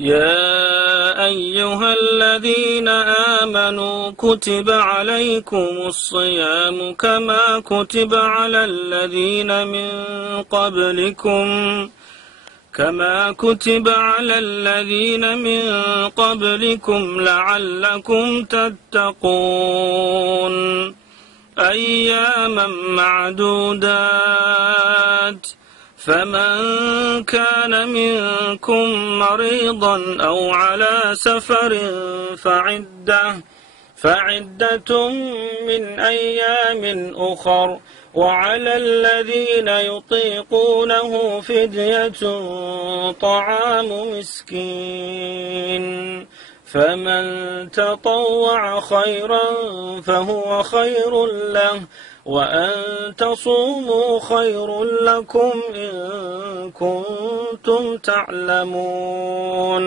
يا أيها الذين آمنوا كتب عليكم الصيام كما كتب على الذين من قبلكم لعلكم تتقون أياما معدودات فمن كان منكم مريضا أو على سفر فعدة من أيام أخر وعلى الذين يطيقونه فدية طعام مسكين فمن تطوع خيرا فهو خير له وأن تصوموا خير لكم إن كنتم تعلمون